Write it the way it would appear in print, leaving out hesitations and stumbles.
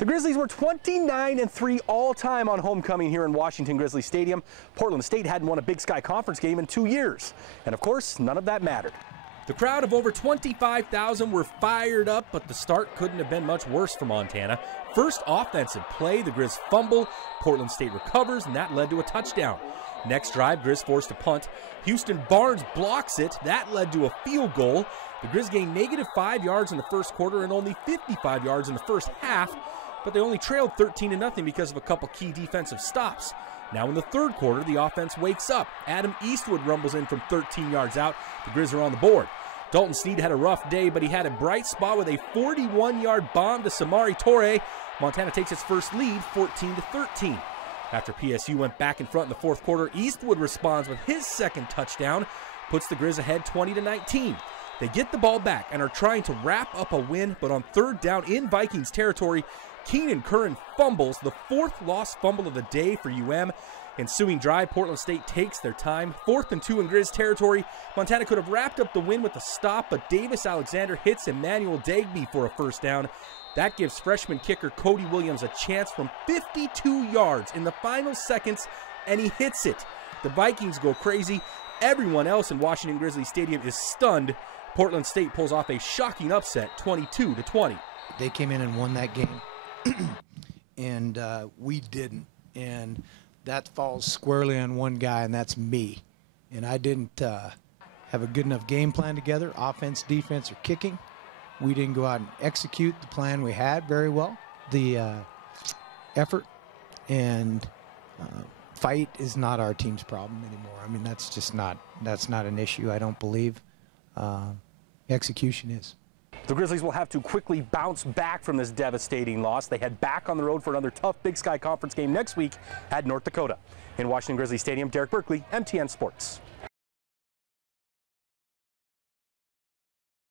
The Grizzlies were 29-3 all-time on homecoming here in Washington Grizzly Stadium. Portland State hadn't won a Big Sky Conference game in 2 years. And of course, none of that mattered. The crowd of over 25,000 were fired up, but the start couldn't have been much worse for Montana. First offensive play, the Grizz fumble, Portland State recovers, and that led to a touchdown. Next drive, Grizz forced a punt. Houston Barnes blocks it. That led to a field goal. The Grizz gained -5 yards in the first quarter and only 55 yards in the first half, but they only trailed 13-0 because of a couple key defensive stops. Now in the third quarter, the offense wakes up. Adam Eastwood rumbles in from 13 yards out. The Grizz are on the board. Dalton Sneed had a rough day, but he had a bright spot with a 41-yard bomb to Samari Torre. Montana takes its first lead, 14-13. After PSU went back in front in the fourth quarter, Eastwood responds with his second touchdown, puts the Grizz ahead 20-19. They get the ball back and are trying to wrap up a win, but on third down in Vikings territory, Keenan Curran fumbles, the fourth lost fumble of the day for UM. Ensuing drive, Portland State takes their time. 4th and 2 in Grizz territory. Montana could have wrapped up the win with a stop, but Davis Alexander hits Emmanuel Dagby for a first down. That gives freshman kicker Cody Williams a chance from 52 yards in the final seconds, and he hits it. The Vikings go crazy. Everyone else in Washington Grizzly Stadium is stunned. Portland State pulls off a shocking upset, 22-20. They came in and won that game, and we didn't. And that falls squarely on one guy, and that's me. And I didn't have a good enough game plan together, offense, defense, or kicking. We didn't go out and execute the plan we had very well. The effort and fight is not our team's problem anymore. I mean, that's not an issue, I don't believe. Execution is. The Grizzlies will have to quickly bounce back from this devastating loss. They head back on the road for another tough Big Sky Conference game next week at North Dakota. In Washington Grizzly Stadium, Derek Berkeley, MTN Sports.